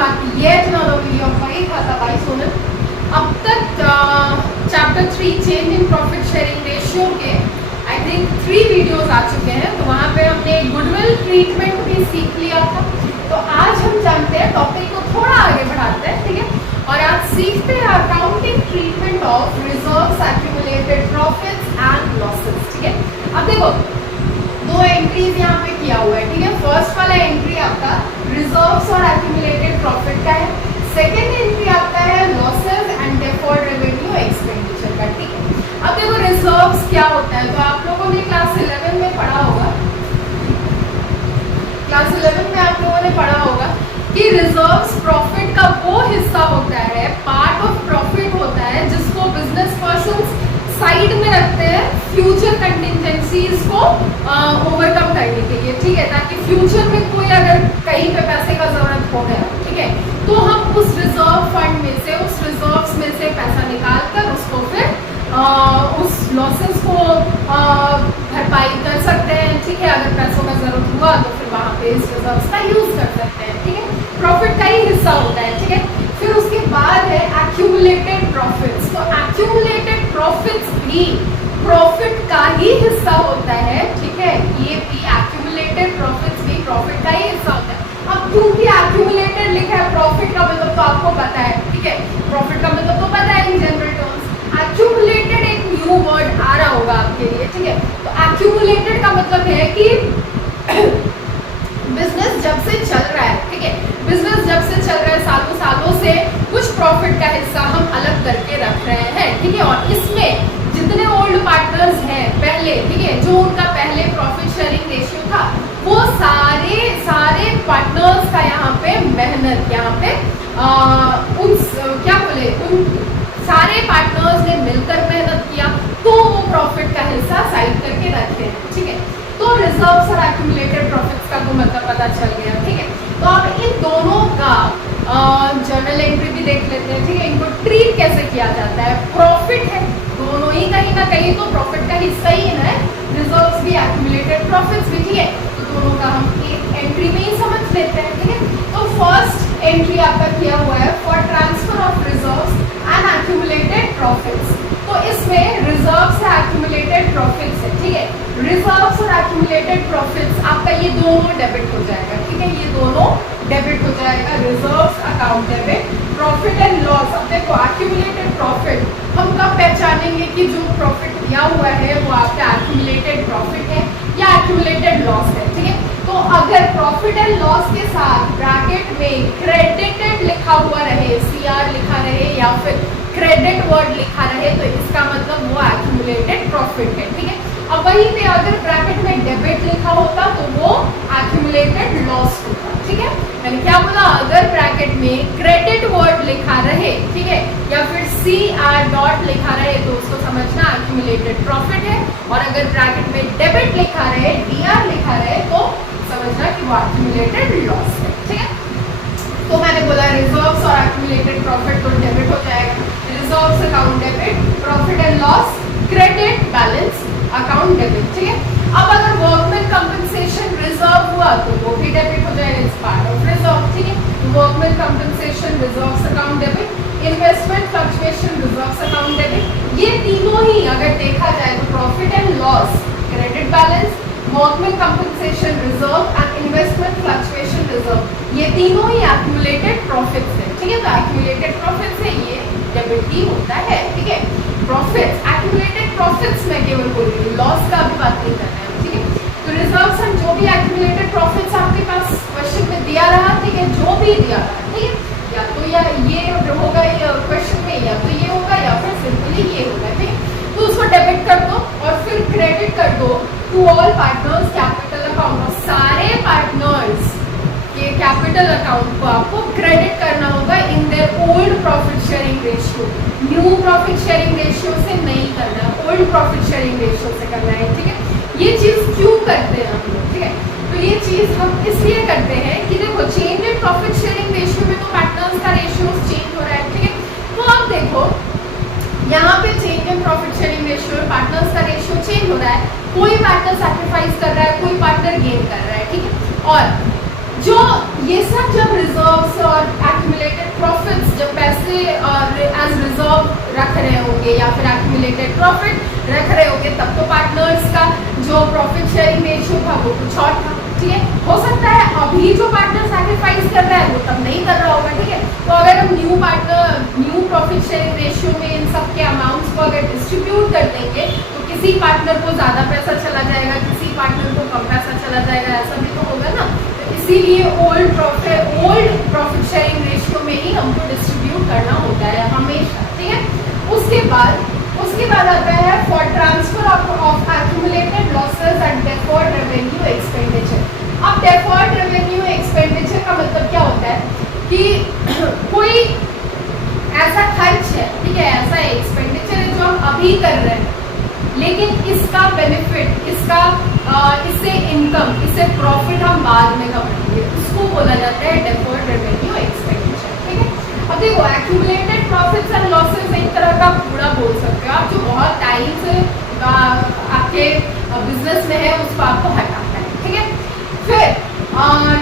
back to yet another video of my खाता by Sonal। अब तक chapter 3 change in profit sharing ratio के I think 3 videos आ चुके हैं। तो वहाँ पे हमने गुडविल ट्रीटमेंट भी सीख लिया था। तो आज हम जानते हैं, टॉपिक को थोड़ा आगे बढ़ाते हैं, ठीक है। और आज सीखते हैं accounting treatment of reserves, accumulated profits and losses, ठीक है। अब देखो दो एंट्रीज यहाँ पे किया हुआ है, ठीक है। फर्स्ट वाला एंट्री आपका रिजर्व्स और एक्यूमुलेटेड प्रॉफिट का है। सेकेंड एंट्री आपका है losses and deferred revenue expenditure का, ठीक है। अब देखो रिजर्व्स क्या होता है, तो आप लोगों ने क्लास 11 में पढ़ा होगा, क्लास 11 में आप लोगों ने पढ़ा होगा कि रिजर्व्स प्रॉफिट का वो हिस्सा होता है, पार्ट ऑफ प्रॉफिट होता है जिसको बिजनेस पर्सन्स साइड में रखते हैं फ्यूचर कंटिजेंसीज को ओवरकम करने के लिए, ठीक है। ताकि फ्यूचर में कोई अगर कहीं पे पैसे का जरूरत हो गया, ठीक है, तो हम उस रिजर्व फंड में से, उस रिजर्व्स में से पैसा निकाल कर उसको फिर उस लॉसेस को भरपाई कर सकते हैं, ठीक है। अगर पैसों का जरूरत हुआ तो फिर वहाँ पे इस रिजर्व्स का यूज कर सकते हैं, ठीक है। प्रॉफिट का ही हिस्सा होता है, ठीक है। फिर उसके बाद है एक्यूमुलेटेड प्रॉफिट्स। तो एक्यूमुलेटेड प्रॉफिट्स भी प्रॉफिट का ही हिस्सा होता है, ठीक है। ये भी एक्यूमुलेटेड प्रॉफिट्स भी प्रॉफिट का ही हिस्सा होता है। अब क्योंकि एक्यूमुलेटेड लिखा है, प्रॉफिट का मतलब तो आपको पता है, ठीक है। प्रॉफिट का मतलब तो पता है इन जनरल टर्म्स। एक्यूमुलेटेड एक न्यू वर्ड आ रहा होगा आपके लिए, ठीक है। तो एक्यूमुलेटेड का मतलब है कि बिजनेस जब से चल रहा है, ठीक है, बिजनेस जब से चल रहा है, सालों सालों से कुछ प्रॉफिट का हिस्सा हम अलग करके रख रहे हैं, ठीक है। और इसमें जितने ओल्ड पार्टनर्स हैं पहले, ठीक है, जो उनका पहले प्रॉफिट शेयरिंग रेशियो था, वो सारे पार्टनर्स का यहाँ पे मेहनत, यहाँ पे उन सारे पार्टनर्स ने मिलकर मेहनत किया, तो वो प्रॉफिट का हिस्सा साइड करके रखे हैं, ठीक है। तो रिजर्व्स और एक्यूमुलेटेड प्रॉफिट्स का तो मतलब पता चल गया, ठीक है। तो अब इन दोनों का जर्नल एंट्री भी देख लेते हैं, ठीक है। इनको ट्रीट कैसे किया जाता है, प्रॉफिट है, दोनों ही कहीं ना कहीं तो प्रॉफिट का हिस्सा ही है, रिजर्व्स भी एक्यूमुलेटेड प्रॉफिट्स भी, ठीक है। तो दोनों का हम एक एंट्री में ही समझ लेते हैं, ठीक है। तो फर्स्ट एंट्री आपका किया हुआ है for transfer of reserves and accumulated profits. तो इसमें रिजर्व्स है, एक्यूमुलेटेड प्रॉफिट्स है, ठीक है। रिजर्व्स और एक्यूमुलेटेड प्रॉफिट्स आपका ये दोनों डेबिट हो जाएगा, ठीक है। ये दोनों डेबिट हो जाएगा, reserves account debit, profit and loss. अब देखो एक्यूमुलेटेड प्रॉफिट हम कब पहचानेंगे कि जो प्रॉफिट दिया हुआ है वो आपका एक्यूमुलेटेड प्रॉफिट है या एक्यूमुलेटेड लॉस है, ठीक है। तो अगर प्रॉफिट एंड लॉस के साथ ब्रैकेट में क्रेडिटेड लिखा हुआ रहे, CR लिखा रहे या फिर क्रेडिट वर्ड लिखा रहे, तो इसका मतलब वो एक्यूमुलेटेड प्रॉफिट है, ठीक है। अब वहीं पे अगर ब्रैकेट में डेबिट लिखा होता तो वो एक्यूमुलेटेड लॉस होता, ठीक है। मैंने क्या बोला, अगर ब्रैकेट में क्रेडिट वर्ड लिखा रहे, ठीक है, या फिर CR डॉट लिखा रहे तो उसको समझना एक्यूमुलेटेड प्रॉफिट है, और अगर ब्रैकेट में डेबिट लिखा रहे, DR लिखा रहे, तो समझना कि वो एक्यूमुलेटेड लॉस है, ठीक है। तो मैंने बोला रिजर्व्स और एक्यूमुलेटेड प्रॉफिट तो डेबिट हो जाएगा, reserves account debit, profit and loss credit balance account debit, ठीक है। अब अगर वर्कमैन कंपनसेशन रिजर्व हुआ तो वो भी डेबिट हो जाएगा, इट्स पार्ट ऑफ रिजर्व, ठीक है। Workman compensation reserves account debit, investment fluctuation reserves account debit. ये तीनों ही अगर देखा जाए तो profit and loss credit balance, workman compensation reserve and investment fluctuation reserve, ये तीनों ही एक्यूमुलेटेड प्रॉफिट्स है, ठीक है। तो एक्यूमुलेटेड प्रॉफिट्स है, ये डेबिट ही होता है, ठीक है। प्रॉफिट्स एक्यूमुलेटेड प्रॉफिट्स में केवल बोल रही हूँ, लॉस का अभी बात नहीं करना है, ठीक है। तो रिजर्व्स एंड जो भी एक्यूमुलेटेड प्रॉफिट्स आपके पास क्वेश्चन में दिया रहा, ठीक है, जो भी दिया रहा, ठीक है, या तो ये होगा ये क्वेश्चन में, या तो ये होगा या फिर सिंपली ये होगा, ठीक है। तो उसको डेबिट कर दो और फिर क्रेडिट कर दो to all partners capital account, और सारे पार्टनर्स के कैपिटल अकाउंट को आपको क्रेडिट करना होगा in their old profit sharing ratio. New profit sharing ratio से नहीं करना, ओल्ड प्रॉफिट शेयरिंग रेशियो से करना है, ठीक है। ये चीज क्यों करते हैं हम लोग, ठीक है। तो ये चीज हम इसलिए करते हैं कि देखो change in profit sharing ratio में तो पार्टनर्स का रेशियो चेंज हो रहा है, ठीक है। तो अब देखो यहाँ पे change in profit sharing ratio, partners का रेशियो चेंज हो रहा है, कोई पार्टनर सैक्रिफाइस कर रहा है, कोई पार्टनर गेन कर रहा है, ठीक है। और जो ये सब जब रिजर्व्स और एक्यूमुलेटेड प्रॉफिट्स, जब पैसे एज रिजर्व रख रहे होंगे या फिर एक्यूमुलेटेड प्रॉफिट रख रहे होंगे, तब तो पार्टनर्स का जो प्रॉफिट शेयरिंग रेशियो था वो कुछ और था, ठीक है। हो सकता है अभी जो पार्टनर सैक्रिफाइस कर रहा है वो तब नहीं कर रहा होगा, ठीक है। तो अगर हम न्यू प्रॉफिट शेयरिंग रेशियो में इन सब के अमाउंट्स को अगर डिस्ट्रीब्यूट कर देंगे तो किसी पार्टनर को ज़्यादा पैसा चला जाएगा, किसी पार्टनर को कम पैसा चला जाएगा, ऐसा भी तो होगा ना। तो इसीलिए ओल्ड प्रॉफिट शेयरिंग रेशियो में ही हमको डिस्ट्रीब्यूट करना होता है हमेशा, ठीक है। उसके बाद आता है for transfer of accumulated losses and deferred revenue expenditure. अब डेफर्ड रेवेन्यू एक्सपेंडिचर का मतलब क्या होता है कि कोई ऐसा खर्च है, ठीक है, ऐसा एक्सपेंडिचर है जो हम अभी कर रहे हैं, लेकिन इसका बेनिफिट, इससे इनकम, इससे प्रॉफिट हम बाद में कमाएंगे, उसको बोला जाता है डेफर्ड रेवेन्यू एक्सपेंडिचर, ठीक है। अब देखो एक्यूमुलेटेड प्रॉफिट्स एंड लॉसेस एक तरह का पूरा बोल सकते हो आप, जो बहुत टाइम से आपके बिजनेस में है उसको आपको हटाता है, ठीक है। फिर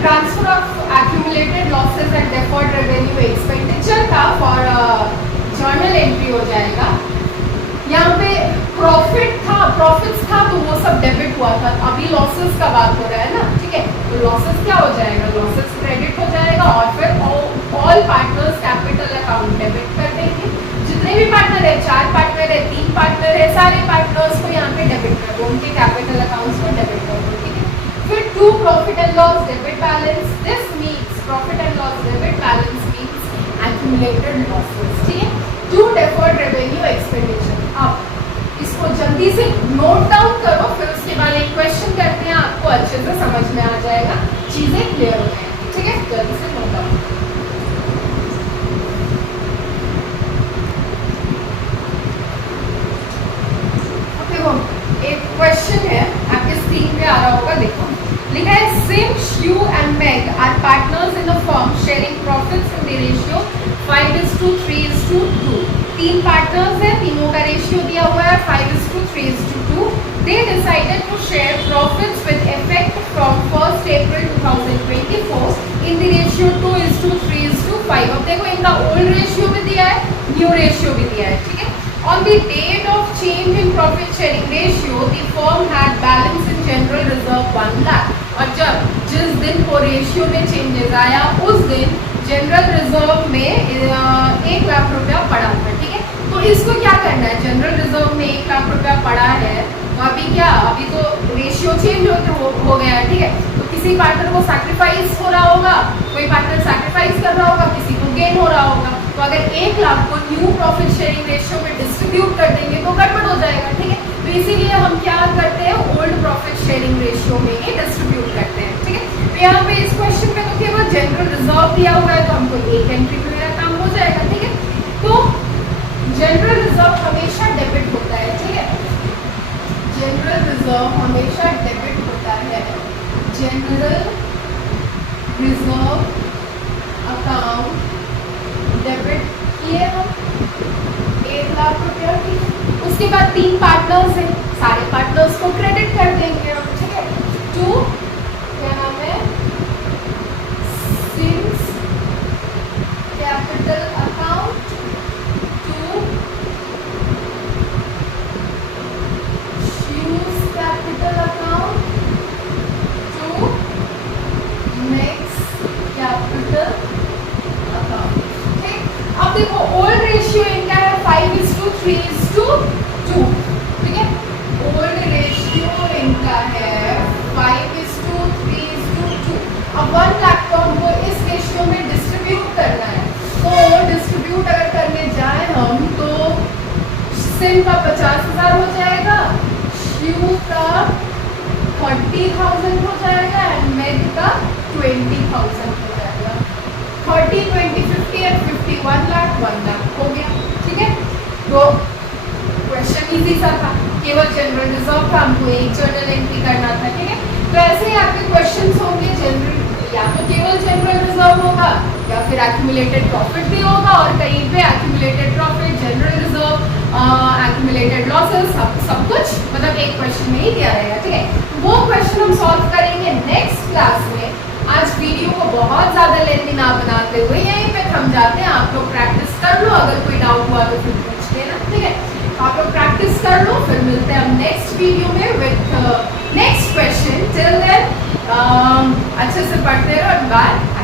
transfer of accumulated losses and deferred revenue expenditure का फॉर जर्नल एंट्री हो जाएगा। यहाँ पे प्रॉफिट्स था तो वो सब डेबिट हुआ था, अभी लॉसेस का बात हो रहा है ना, ठीक है। तो लॉसेस क्या हो जाएगा, लॉसेस क्रेडिट हो जाएगा और फिर all partners capital account debit कर देंगे। जितने भी पार्टनर है, 4 पार्टनर है, 3 पार्टनर है, सारे पार्टनर्स को यहाँ पे डेबिट कर दो, उनके कैपिटल अकाउंट्स को डेबिट कर दो, ठीक है। फिर to profit and loss debit balance, this means profit and loss debit balance means accumulated losses, ठीक है। To deferred revenue expenditure. अब इसको जल्दी से नोट डाउन करो, फिर उसके बाद एक क्वेश्चन करते हैं, आपको अच्छे से समझ में आ जाएगा, चीजें क्लियर हो जाएंगी, ठीक है। जल्दी से नोट डाउन। देखो एक क्वेश्चन है आपके स्क्रीन पे आ रहा होगा, देखो लिखा है Sim, Shew and Mag are partners in a firm sharing profits in the ratio 5:3:2। 3 partners हैं, तीनों का रेशियो दिया हुआ है 5:3:2। They decided to share profits with effect from 1st April 2024 in the ratio 2:3:5। अब देखो इनका ओल्ड रेशियो भी दिया है, न्यू रेशियो भी दिया है, ठीक है। On the date of change in profit sharing ratio, the firm had balance in general reserve 1 lakh। और जिस दिन वो रेशियो में चेंजेस आया उस दिन जनरल रिजर्व में 1 लाख रुपया पड़ा था, ठीक है। तो इसको क्या करना है, जनरल रिजर्व में 1 लाख रुपया पड़ा है, तो अभी तो रेशियो चेंज हो गया है, ठीक है। तो किसी पार्टनर को सैक्रिफाइस हो रहा होगा, कोई पार्टनर सैक्रिफाइस कर रहा होगा, किसी को गेन हो रहा होगा। तो अगर 1 लाख को न्यू प्रॉफिट शेयरिंग रेशियो में डिस्ट्रीब्यूट कर देंगे तो गड़बड़ हो जाएगा, ठीक है। तो इसीलिए हम क्या करते हैं, ओल्ड प्रॉफिट शेयरिंग रेशियो में ही डिस्ट्रीब्यूट करते हैं, ठीक है। तो यहाँ पे इस क्वेश्चन में तो केवल जनरल रिजर्व दिया हुआ है, तो हमको एक एंट्री में मेरा काम हो जाएगा, ठीक है। तो जनरल रिजर्व हमेशा डेबिट होता है, ठीक है। जनरल रिजर्व हमेशा डेबिट होता है। जनरल रिजर्व अकाउंट डेबिट किए हम 1 लाख रुपया, ठीक है। उसके बाद 3 पार्टनर्स हैं, सारे पार्टनर्स को क्रेडिट कर देंगे हम, ठीक है। टू क्या नाम है, Sims capital account, to Shues capital account, to Max capital account, ठीक। अब देखो ओल्ड रेशियो इनका है 5:3:2, ठीक है। ओल्ड रेशियो इनका है 5:3:2। अब 1 लाख को हमको इस रेशियो में डिस्ट्रीब्यूट करना है, तो डिस्ट्रीब्यूट अगर करने जाए हम तो सिम का 50,000 हो जाएगा, श्यू का 30,000 हो जाएगा एंड मैग का 20,000 हो जाएगा। 30, 20, 50 एंड 50 1 लाख 1 लाख हो गया, ठीक है। तो क्वेश्चन इजी सा था, केवल जनरल रिजर्व का हमको एक जर्नल एंट्री करना था, ठीक है। तो ऐसे ही आपके क्वेश्चंस होंगे, जनरल या तो केवल जनरल रिजर्व होगा या फिर एक्यूमुलेटेड प्रॉफिट भी होगा, और कहीं पे accumulated profit, general reserve, accumulated losses, सब कुछ मतलब एक क्वेश्चन में ही दिया रहेगा, ठीक है। वो क्वेश्चन हम सॉल्व करेंगे नेक्स्ट क्लास में। आज वीडियो को बहुत ज़्यादा लेंथी ना बनाते हुए यहीं पे थम जाते हैं। आप लोग प्रैक्टिस कर लो, अगर कोई डाउट हुआ तो फिर पूछ लेना, ठीक है। आप लोग प्रैक्टिस कर लो, फिर मिलते हैं हम नेक्स्ट वीडियो में with next question. Till then अच्छे से पढ़ते रहो। बाय।